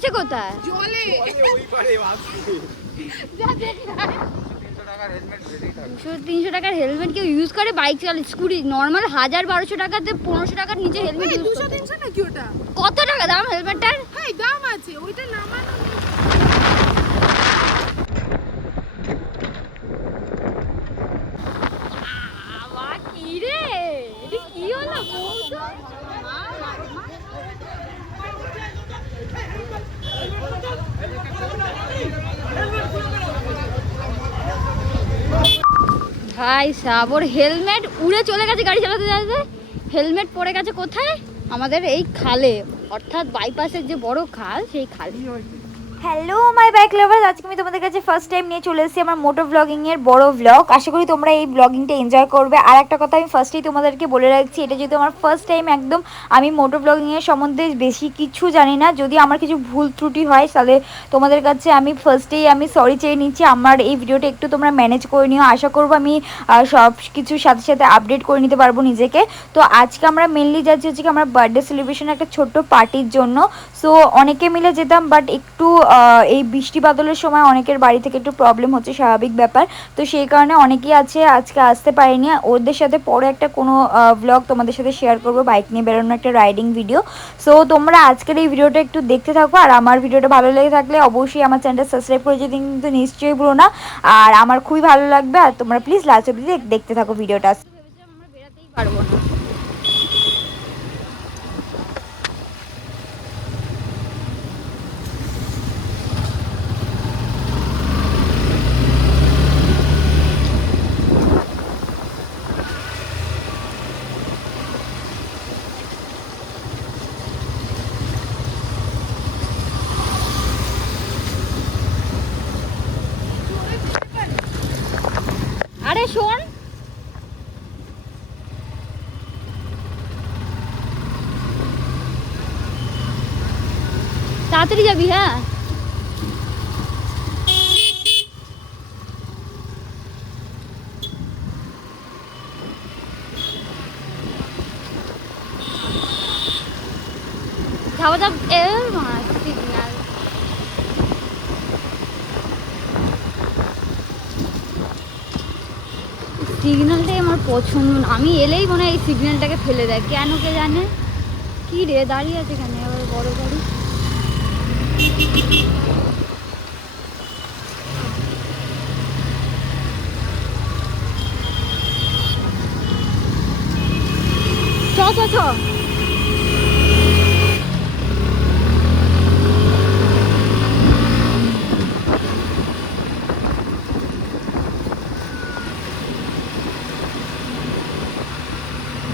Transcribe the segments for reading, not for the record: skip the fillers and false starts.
পড়েছে কোথায়? জলে ওই পারে আসছে যা দেখ না 300 টাকার হেলমেট কেউ ইউজ করে? বাইক চালায়, স্কুটি নর্মাল 1000-1200 টাকাতে 1500 টাকার নিচে হেলমেট ইউজ করে? 200-300 নাকি ওটা? কত টাকা দাম হেলমেটটার? হ্যাঁ দাম আছে, ওইটা নামানো নেই। বাবা কি রে, এটা কি হলো বলতো? ভাই সাহেব, ওর হেলমেট উড়ে চলে গেছে গাড়ি চালাতে চালাতে। হেলমেট পড়ে গেছে কোথায়? আমাদের এই খালে, অর্থাৎ বাইপাসের যে বড় খাল, সেই খালে। হ্যালো মাই বাইক লাভার্স, আজকে আমি তোমাদের কাছে ফার্স্ট টাইম নিয়ে চলে এসেছি আমার মোটর ব্লগিংয়ের বড় ব্লগ। আশা করি তোমরা এই ব্লগিংটা এনজয় করবে। আর একটা কথা আমি ফার্স্টেই তোমাদেরকে বলে রাখছি, এটা যেহেতু আমার ফার্স্ট টাইম, একদম আমি মোটর ব্লগিংয়ের সম্বন্ধে বেশি কিছু জানি না। যদি আমার কিছু ভুল ত্রুটি হয় তাহলে তোমাদের কাছে আমি ফার্স্টেই সরি চেয়ে নিচ্ছি। আমার এই ভিডিওটা একটু তোমরা ম্যানেজ করে নিও। আশা করবো আমি সব কিছুর সাথে সাথে আপডেট করে নিতে পারবো নিজেকে। তো আজকে আমরা মেনলি যাচ্ছি হচ্ছে কি আমার বার্থডে সেলিব্রেশনের একটা ছোট্ট পার্টির জন্য। সো অনেকে মিলে যেতাম, বাট একটু এই বৃষ্টি বাদলের সময় অনেকের বাড়ি থেকে একটু প্রবলেম হচ্ছে, স্বাভাবিক ব্যাপার। তো সেই কারণে অনেকেই আছে আজকে আসতে পারেনি। ওদের সাথে পরে একটা কোনো ব্লগ তোমাদের সাথে শেয়ার করবো, বাইক নিয়ে বেরোনো একটা রাইডিং ভিডিও। সো তোমরা আজকের এই ভিডিওটা একটু দেখতে থাকো। আর আমার ভিডিওটা ভালো লেগে থাকলে অবশ্যই আমার চ্যানেলটা সাবস্ক্রাইব করে যেতে কিন্তু নিশ্চয়ই ভুলো না। আর আমার খুবই ভালো লাগবে, আর তোমরা প্লিজ লাস্ট অবধি দেখতে থাকো ভিডিওটা। ভেবেছিলাম আমরা বেরাতেই পারবো না। আরে শোন, তাড়াতাড়ি যাবি? হ্যাঁ যাবো যাব। এ মাছ সিগন্যাল, সিগন্যালটাই আমার পছন্দ না। আমি এলেই মনে হয় এই সিগন্যালটাকে ফেলে দেয়, কেন কে জানে। কি রে দাঁড়িয়ে আছে এখানে আবার বড় গাড়ি। চ চ চ,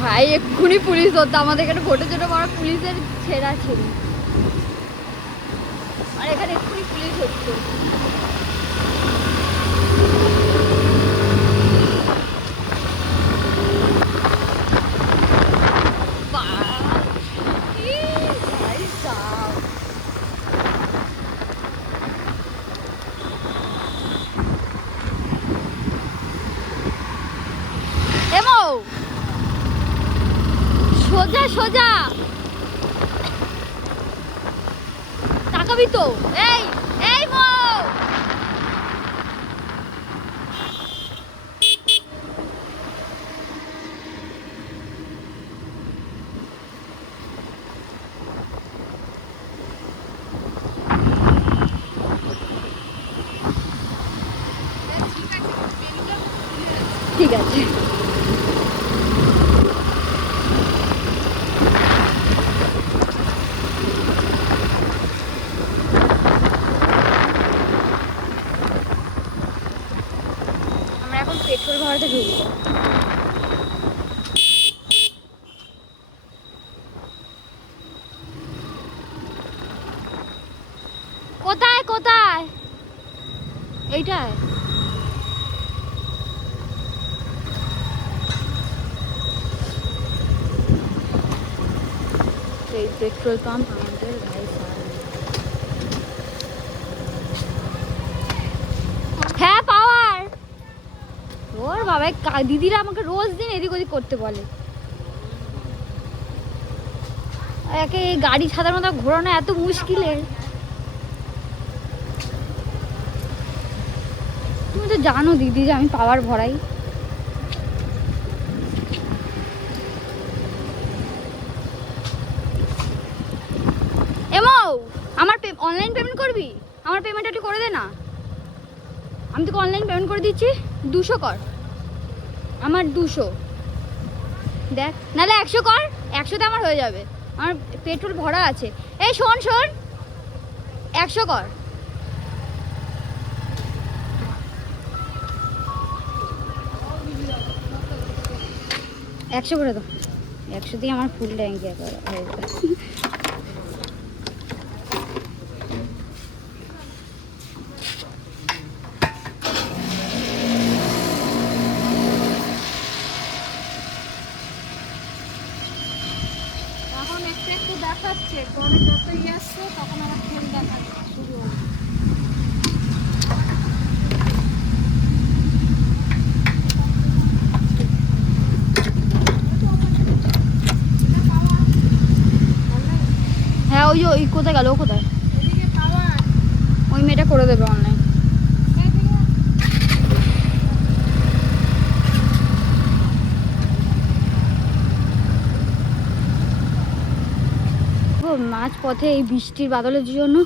ভাই এক্ষুনি পুলিশ ধরতো আমাদের এখানে, ছোটো ছোটো বড় পুলিশের ছেঁড়া ছেড়ি। আর এখানে এক্ষুনি পুলিশ হচ্ছে। সোজা সোজা তাকাবি তো। এই এই মো, ঠিক আছে। আমরা এখন পেট্রোল ভরাতে ঢুকবো। কোথায় কোথায়? এইটায়? এই পেট্রোল পাম্প আমাদের ভাই সাহেব। হ্যাঁ পাওয়ার। ওর বাবা, দিদিরা আমাকে রোজ দিন এদিক ওদিক করতে বলে। একে গাড়ি সাধারণত ঘোরানো এত মুশকিলের। তুমি তো জানো দিদি যে আমি পাওয়ার ভরাই। এমো আমার অনলাইন পেমেন্ট করবি? আমার পেমেন্ট একটু করে দে না। আমি তোকে অনলাইন পেমেন্ট করে দিচ্ছি, 200 কর। আমার 200 দেখ, নাহলে 100 কর। 100তে আমার হয়ে যাবে, আমার পেট্রোল ভরা আছে। এই শোন 100 কর। একশো করে দাও। 100 দিয়ে আমার ফুল ট্যাঙ্কি হয়ে যাবে। এখন একটু একটু দেখাচ্ছে, পরে যত আসছে তখন আমার ফেল দেখা শুরু হবে। হ্যাঁ ওই যে ওই কোথায় গেল, ও কোথায়? এদিকে পাওয়ার ওই মেয়েটা করে দেবে অনলাইন। মাঝ পথে এই বৃষ্টির বাদলের জন্য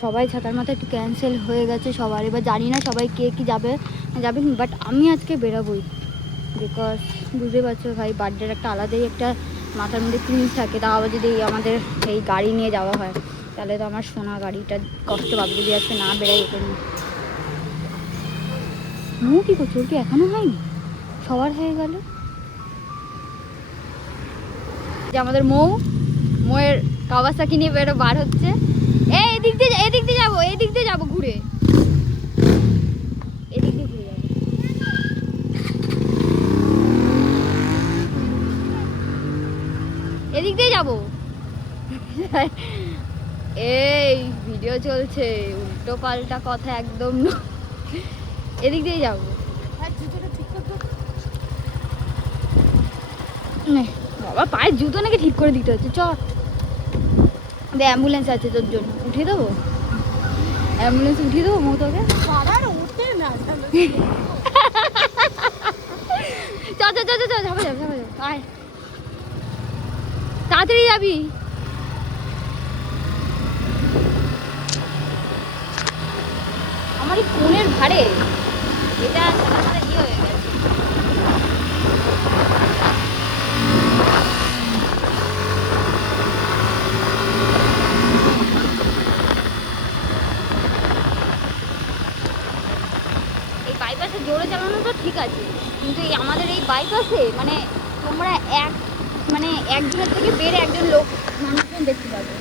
সবাই ছাতার মাথা একটু ক্যান্সেল হয়ে গেছে সবার। এবার জানি না সবাই কে কি যাবে বাট আমি আজকে বেরোবই, বিকজ বুঝতে পারছো ভাই, বার্থডের একটা আলাদাই একটা মাথার মধ্যে ক্রিজ থাকে। তাও আবার যদি আমাদের এই গাড়ি নিয়ে যাওয়া হয় তাহলে তো আমার সোনা গাড়িটা কষ্ট পাবে যদি আজকে না বেড়াই এতে নিয়ে। মৌ কী করছো? ওর কি এখনো হয়নি? সবার হয়ে গেল যে আমাদের মৌয়ের কাওয়াসাকি নিয়ে বার হচ্ছে। এদিক দিয়ে যাবো ঘুরে, এদিক দিয়ে ঘুরে যাবো। এদিক দিয়ে যাবো। এই ভিডিও চলছে, উল্টো পাল্টা কথা একদম না। এদিক দিয়ে যাবো। বাবা পায়ের জুতো নাকি ঠিক করে দিতে হচ্ছে। চ দে, অ্যাম্বুলেন্স আছে তোর জন্য, উঠিয়ে দেবো। অ্যাম্বুলেন্স উঠিয়ে দেবো মৌ তোকে। পাওয়ার ওঠে না জানো। যাবো আয়, তাড়াতাড়ি যাবি। আমার এই ফোনের ভারে এটা ইয়ে হয়ে গেছে। এই বাইপাসে জোরে চালানো তো ঠিক আছে, কিন্তু এই আমাদের এই বাইপাসে মানে তোমরা একজনের থেকে বেড়ে একজন লোক মানুষজন দেখতে পাবে।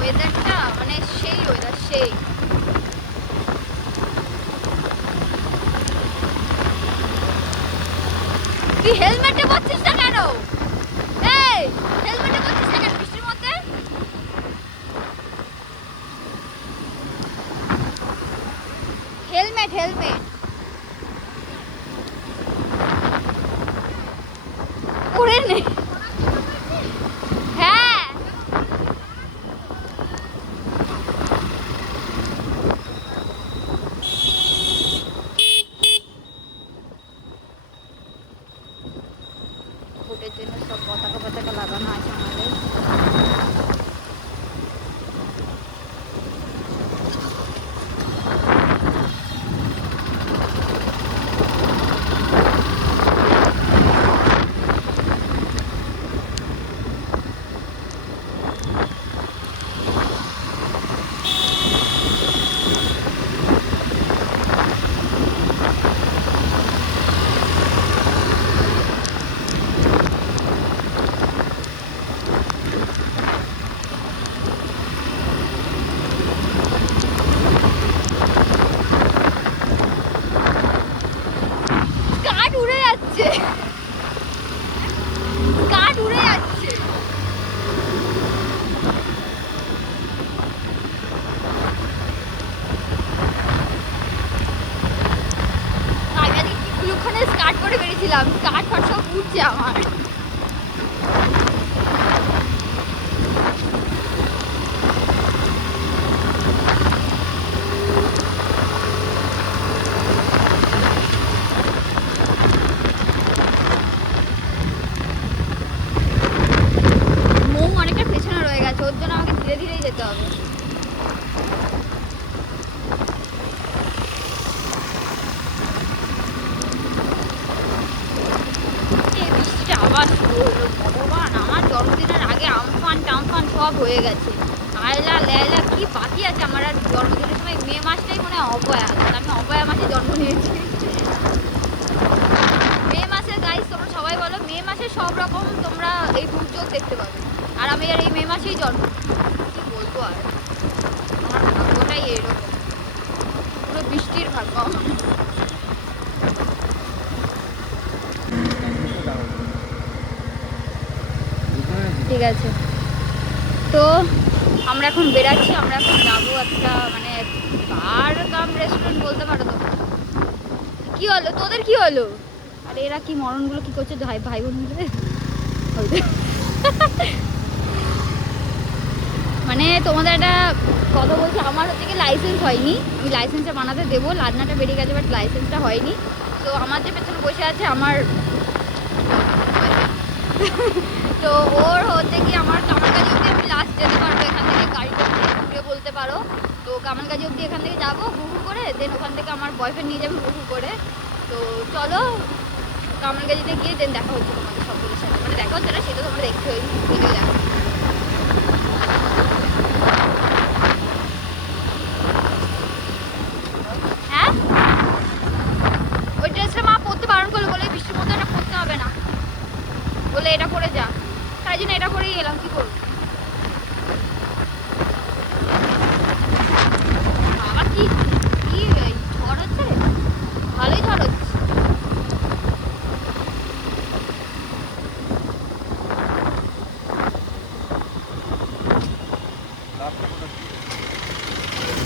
ওয়েদারটা মানে সেই ওয়েদার সেই। তুই হেলমেটে পড়ছিস না কেন? এই হেলমেটে পড়ছিস না কেন বৃষ্টির মধ্যে? হেলমেট পরে নে। হ্যাঁ ভোটের জন্য সব পতাকা লাগানো আছে আমাদের। স্টার্ট করে বেরিয়েছিলাম, স্টার্ট ফাট সব উঠছে আমার। মৌ অনেকটা পেছনে রয়ে গেছে, ওর জন্য আমাকে ধীরে ধীরেই যেতে হবে। এই বৃষ্টিটা আবার শুরু হলো, ভগবান আমার জন্মদিনের আগে আমফান টামফান সব হয়ে গেছে। আয়লা লেয়লা কি বাকি আছে আমার আর জন্মদিনের সময়? মে মাসটাই মনে হয় অপয়া, আমি অপয়া মাসে জন্ম নিয়েছি। মে মাসে গাইস তোমরা সবাই বলো মে মাসে সব রকম তোমরা এই দুর্যোগ দেখতে পাবে, আর আমি আর এই মে মাসেই জন্ম। কি বলবো আর, আমার ভাগ্যটাই এইরকম, পুরো বৃষ্টির ভাগ্য আমার। ঠিক আছে, তো আমরা এখন বেরাচ্ছি, আমরা এখন যাবো একটা মানে বার কাম রেস্টুরেন্ট বলতে পারো তো। কি হলো তোদের, কি হলো? আরে এরা কি মরণগুলো কি করছে ভাই ভাই বোন মিলে? মানে তোমাদের একটা কথা বলছি, আমার হচ্ছে কি লাইসেন্স হয়নি, আমি লাইসেন্সটা বানাতে দেবো, লাদনাটা বেরিয়ে গেছে বাট লাইসেন্সটা হয়নি। তো আমার যে পেছনে বসে আছে আমার তো ওর হচ্ছে কি আমার কামারগাজি অব্দি আমি লাস্ট যেতে পারবো এখান থেকে, গাড়িটা ঘুরে বলতে পারো। তো কামারগাজি অব্দি এখান থেকে যাবো হুহু করে, দেন ওখান থেকে আমার বয়ফ্রেন্ড নিয়ে যাবে হুহু করে। তো চলো কামারগাজিতে গিয়ে দেন দেখা হচ্ছে তোমাদের সকলের সাথে, মানে দেখা হচ্ছে না সেটা তোমরা দেখতে ওই ভিডিও দেখো। হ্যাঁ ওই ড্রেসটা মা পরতে বারণ করলো, বলে বৃষ্টির মধ্যে এটা পরতে হবে না, বলে এটা পরে যা, তাই জন্য এটা পরেই এলাম, কি করবো। বাবা কি কি ঝড় হচ্ছে রে, ভালোই ঝড় হচ্ছে।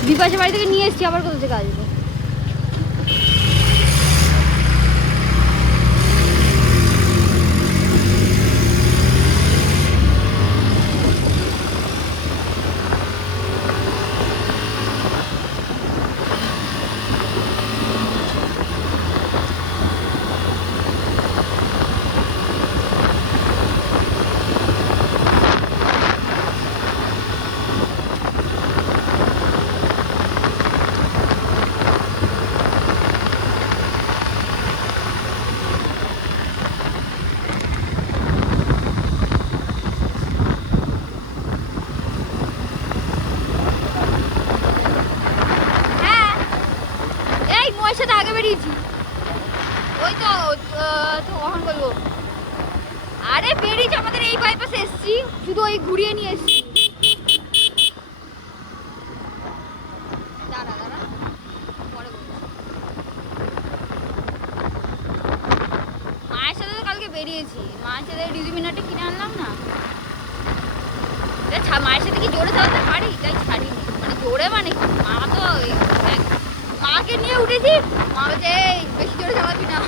বিপাশা বাড়ি থেকে নিয়ে এসছি, আবার কোথা থেকে আসবে? সাথে আগে বেরিয়েছি, ওই তো কখন বলবো, আরে বেরিয়েছি আমাদের এই বাইপাসে এসছি, শুধু ওই ঘুরিয়ে নিয়ে এসছি। দাঁড়া দাঁড়া পরে বলবো। মায়ের সাথে তো কালকে বেরিয়েছি, মায়ের সাথে রিজুমিনাটা কিনে আনলাম না। মায়ের সাথে কি জোরে চালাতে পারি, তাই ছাড়িনি, মানে জোরে মানে মা তো মাকে নিয়ে উঠেছি, মা বলছে এই বেশি জোরে চালাবি না।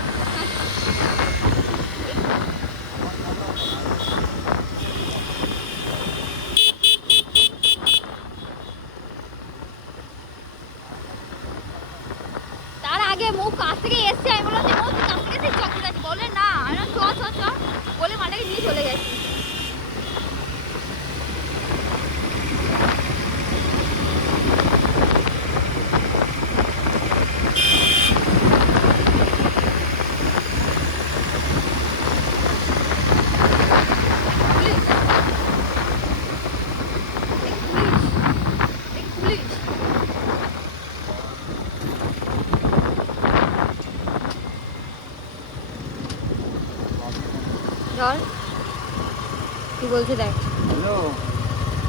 তার আগে মুখ কাছ থেকে এসছে, আমি বললাম যে মুখ কাছ থেকে চকলেট আছে, বলে না, আমি চ চ চ বলে মাটাকে নিয়ে চলে গেছি। চল কি বলছে দেখ। হ্যালো,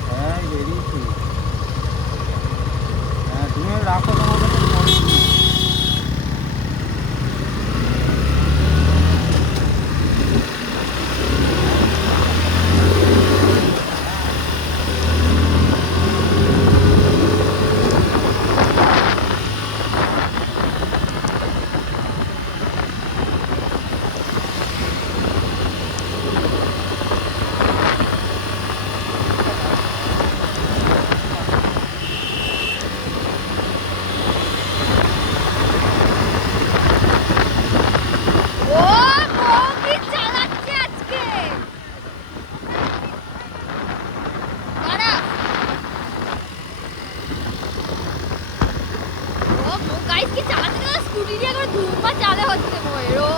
হ্যাঁ বেরিয়েছি, হ্যাঁ তুমি রাখো তোমাদের গাইস কি চালাতে গেলে স্কুটি দিয়ে করে ধুমা চালে হচ্ছে ময়ের ও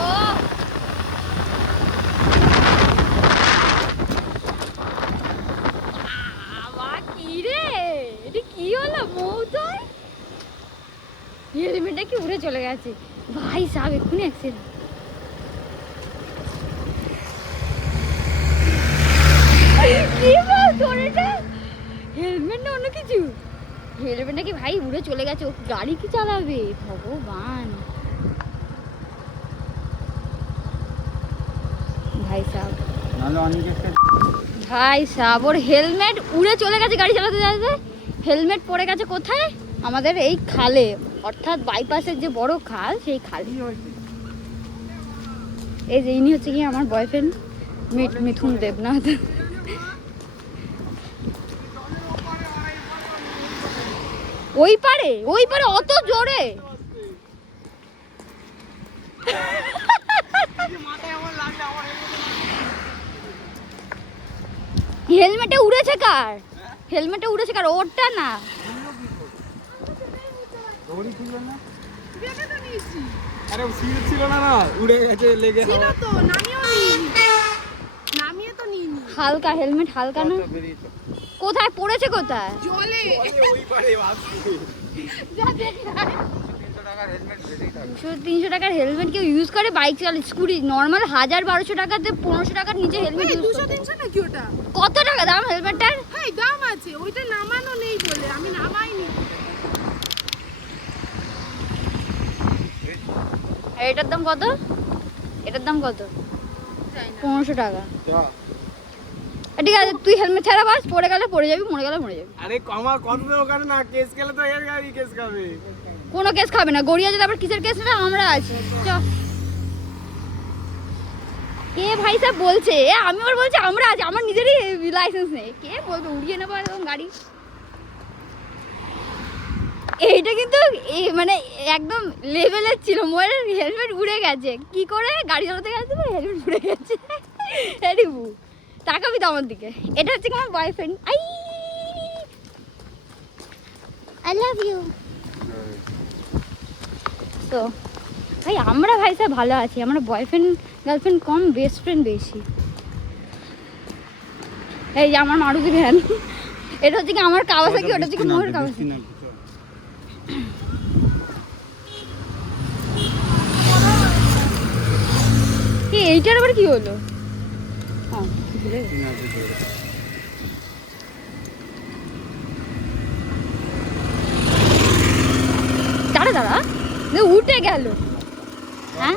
কি রে এটা কি হলো মৌতয় হেলমেটটা কি উড়ে চলে গেছে ভাই সাহেব এক্ষুনি অ্যাক্সিডেন্ট কি বল তোর এটা হেলমেট না অন্য কিছু হেলমেটটা কি ভাই উড়ে চলে গেছে ও গাড়ি কি চালাবে ভগবান ভাই সাহেব ভাই সাহেব ওর হেলমেট উড়ে চলে গেছে গাড়ি চালাতে চালাতে হেলমেট পড়ে গেছে কোথায় আমাদের এই খালে অর্থাৎ বাইপাসের যে বড় খাল সেই খালে এই যে ইনি হচ্ছে কি আমার বয়ফ্রেন্ড মিথুন দেবনাথ ওই পারে অত জোরে হেলমেটে উড়েছে কার ওরটা না আরে সিট ছিল না উড়ে গেছে লেগে ছিল তো নামিয়ে তো নিইনি হালকা হেলমেট হালকা না কোথায় পড়েছে কোথায় জলে ওই পারে ভাবছি যা দেখ না 300 টাকার হেলমেট কেউ ইউজ করে বাইক চালায় স্কুটি নর্মাল 1000-1200 টাকাতে 1500 টাকার নিচে হেলমেট ইউজ 200-300 নাকি ওটা কত টাকা দাম হেলমেটটার হ্যাঁ দাম আছে ওইটা নামানো নেই বলে আমি নামাইনি এটার দাম কত 1500 টাকা ঠিক আছে তুই হেলমেট ছাড়া বাস পড়ে গেলে পড়ে যাবি মরে গেলে মরে যাবি আরে আমার কত তো ওখানে না কেস গেলে তো এর গাড়ি কেস খাবে কোনো কেস খাবে না গড়িয়া যদি আবার কিসের কেস না আমরা আছি চ কে ভাই সাহেব বলছে আমি আবার বলছি আমরা আছি আমার নিজেরই লাইসেন্স নেই কে বলবে উড়িয়ে নেবো এরকম গাড়ি এইটা কিন্তু মানে একদম লেভেলের ছিল মোয়ের হেলমেট উড়ে গেছে কি করে গাড়ি চালাতে গেছে হেলমেট উড়ে গেছে এরিবু তাকাবি তো আমার দিকে এটা হচ্ছে আমার বয়ফ্রেন্ড আই লাভ ইউ তো ভাই আমরা ভাই সাহেব ভালো আছি আমরা বয়ফ্রেন্ড গার্লফ্রেন্ড কম বেস্ট ফ্রেন্ড বেশি এই যে আমার মারুতি ভ্যান এটা হচ্ছে কি আমার কাওয়াসাকি ওটা হচ্ছে কি মোর কাওয়াসাকি এইটার আবার কি হলো দাঁড়া উঠে গেল হ্যাঁ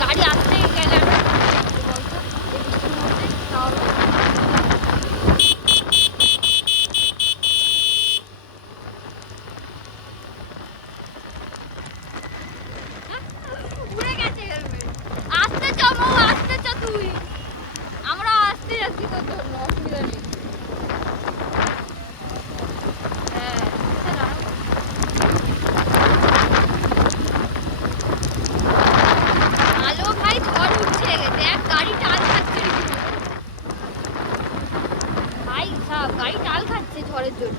গাড়ি আসতে গেলে উড়ে গেছে হেলমেট আসতে চ মৌ আসতে চ তুই আমরা আসতে যাচ্ছি তোর জন্য অসুবিধা নেই হ্যাঁ আলো ভাই ঝড় উঠছে দেখ গাড়ি টাল খাচ্ছে ভাই সাহেব গাড়ি টাল খাচ্ছে ঝড়ের জন্য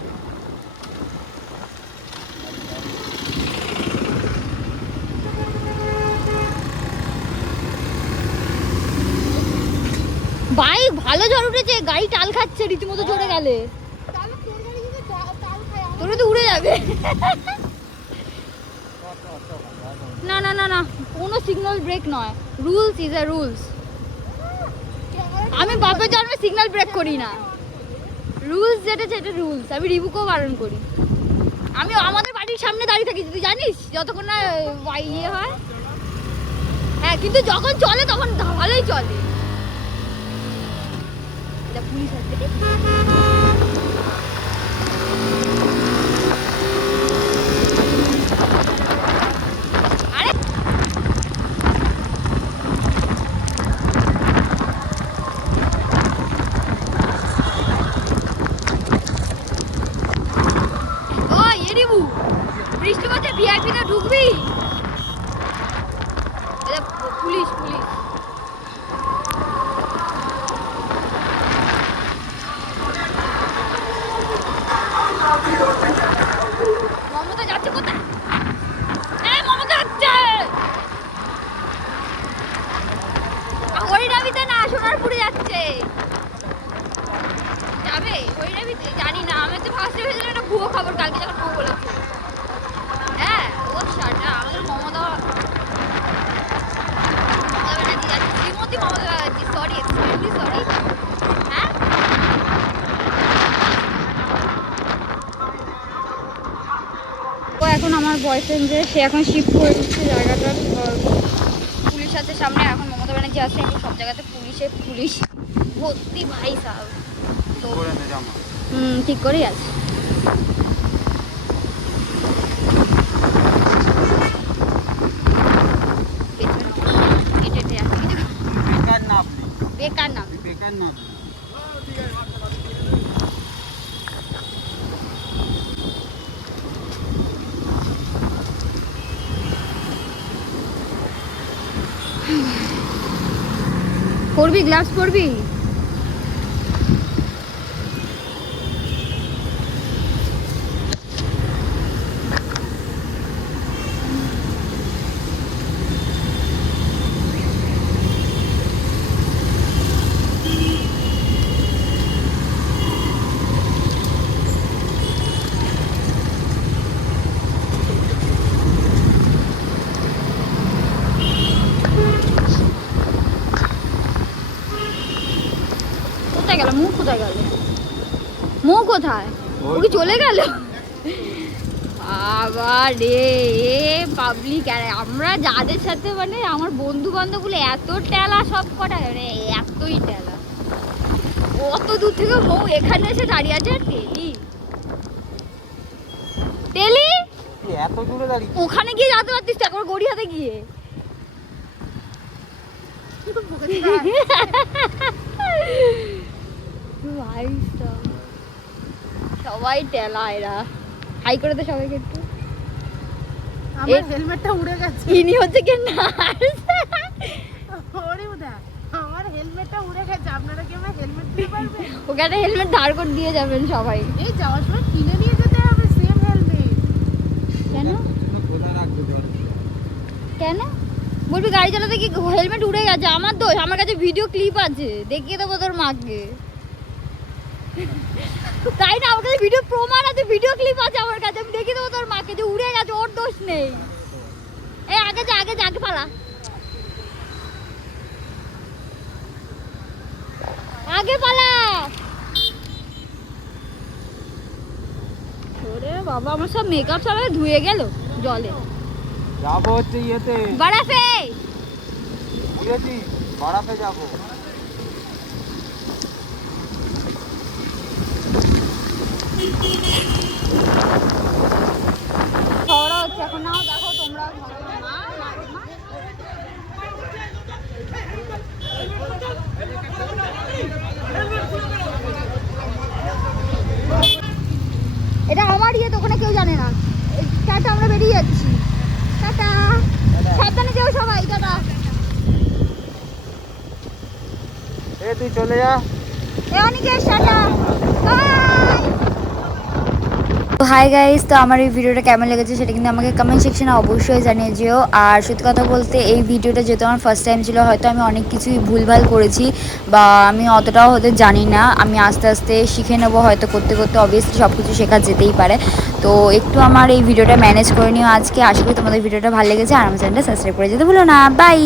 বাইক ভালো ঝড় উঠেছে গাড়ি টাল খাচ্ছে রীতিমতো ঝরে গেলে তাহলে তোর গাড়ি যদি তাল খায় তোর তো উড়ে যাবে না না না না কোনো সিগন্যাল ব্রেক নয় রুলস ইজ আ রুলস আমি বাপের জন্মে সিগন্যাল ব্রেক করি না রুলস যেটা সেটা রুলস আমি রিবুকেও বারণ করি আমি আমাদের বাড়ির সামনে দাঁড়িয়ে থাকি তুই জানিস যতক্ষণ না ইয়ে হয় হ্যাঁ কিন্তু যখন চলে তখন ভালোই চলে এটা পুলিশ আছে আরে আমার বয়ফ্রেন্ড যে সে এখন শিফট করে দিচ্ছে জায়গাটা। পুলিশ আছে সামনে, এখন মমতা ব্যানার্জি আছে, এখন সব জায়গাতে পুলিশ ভর্তি ভাই সাহেব। তো ঠিক করেই আছে। বেকার না পরবি, গ্লাভস পরবি। কোথায় গেল মুখ? কোথায় গেল মুখ? কোথায় ও কি চলে গেল? আবার রে পাবলিক, আর আমরা যাদের সাথে মানে আমার বন্ধু বান্ধবগুলো এত টেলা, সব কটা মানে এতই টেলা। অত দূর থেকে মৌ এখানে এসে দাঁড়িয়ে আছে। তেলি এত দূরে দাঁড়িয়ে ওখানে গিয়ে যেতে পারতিস তো, একবার গড়িয়াতে গিয়ে। সবাই টেলা এরা। হাই করে দে সবাইকে একটু। আমার হেলমেটটা উড়ে গেছে। ইনি হচ্ছে কি নার্স। ওরে উদা, আমার হেলমেটটা উড়ে গেছে। আপনারা কি আমার হেলমেট দিতে পারবেন? ওকে একটা হেলমেট ধার করে দিয়ে যাবেন সবাই। এই যাওয়ার সময় কিনে নিয়ে যেতে হবে সেম হেলমেট। কেন খোলা রাখবে কেন বলবি গাড়ি চালাতে কি হেলমেট উড়ে গেছে? আমার দোষ, আমার কাছে ভিডিও ক্লিপ আছে, দেখিয়ে দেবো তোর মাকে। তাই না, আমার কাছে ভিডিও প্রমাণ আছে, ভিডিও ক্লিপ আছে আমার কাছে, আমি দেখিয়ে দেবো তোর মাকে যে উড়ে গেছে, ওর দোষ নেই। এই আগে যা, আগে যা, আগে পালা, আগে পালা। ওরে বাবা, আমার সব মেকআপ সবাই ধুয়ে গেল জলে। যাবো হচ্ছে ইয়েতে, বারাফে বুঝেছি, বারাফে যাবো। ঝগড়া হচ্ছে এখন, নাও দেখো তোমরা ঝগড়া না। এটা আমার ইয়ে তো, ওখানে কেউ জানে না। টাটা, আমরা বেরিয়ে যাচ্ছি। টাটা, সাবধানে যেও সবাই। টাটা। তুই চলে যা। Anikesh tata, by. তো হাই গাইস, তো আমার এই ভিডিওটা কেমন লেগেছে সেটা কিন্তু আমাকে কমেন্ট সেকশনে অবশ্যই জানিয়ে যেও। আর সত্যি কথা বলতে এই ভিডিওটা যেহেতু আমার ফার্স্ট টাইম ছিল, হয়তো আমি অনেক কিছুই ভুলভাল করেছি বা আমি অতটাও হয়তো জানি না। আমি আস্তে আস্তে শিখে নেবো, হয়তো করতে করতে অবভিয়াসলি সব কিছু শেখা যেতেই পারে। তো একটু আমার এই ভিডিওটা ম্যানেজ করে নিও আজকে। আশা করি তোমাদের ভিডিওটা ভালো লেগেছে, আর আমার চ্যানেলটা সাবস্ক্রাইব করে যেতে ভুলো না। বাই।